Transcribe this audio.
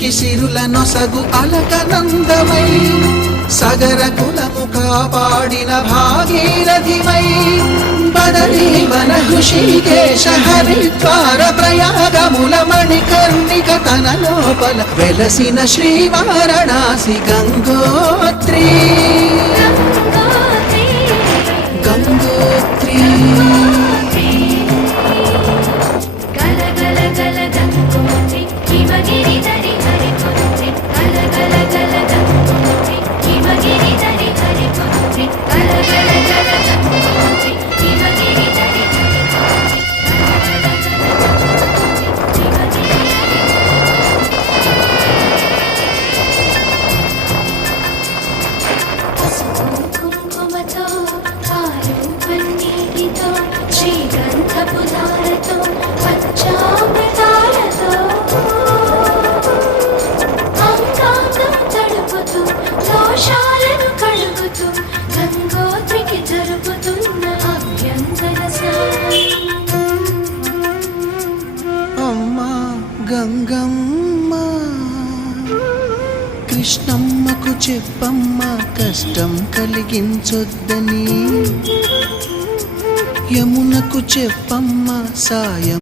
సృష్టికి సిరుల నొసగు అలకనందమై సగర కులము కాపాడిన భాగీరథిమై బదరీ వన హృషికేశ హరిద్వార ప్రయాగముల మణికర్ణిక తన లోపల వెలసిన శ్రీ వారణాసి గంగోత్రి గంగోత్రి గంగమ్మ కృష్ణమ్మకు చెప్పమ్మ కష్టం కలిగించొద్దని యమునకు చెప్పమ్మ సాయం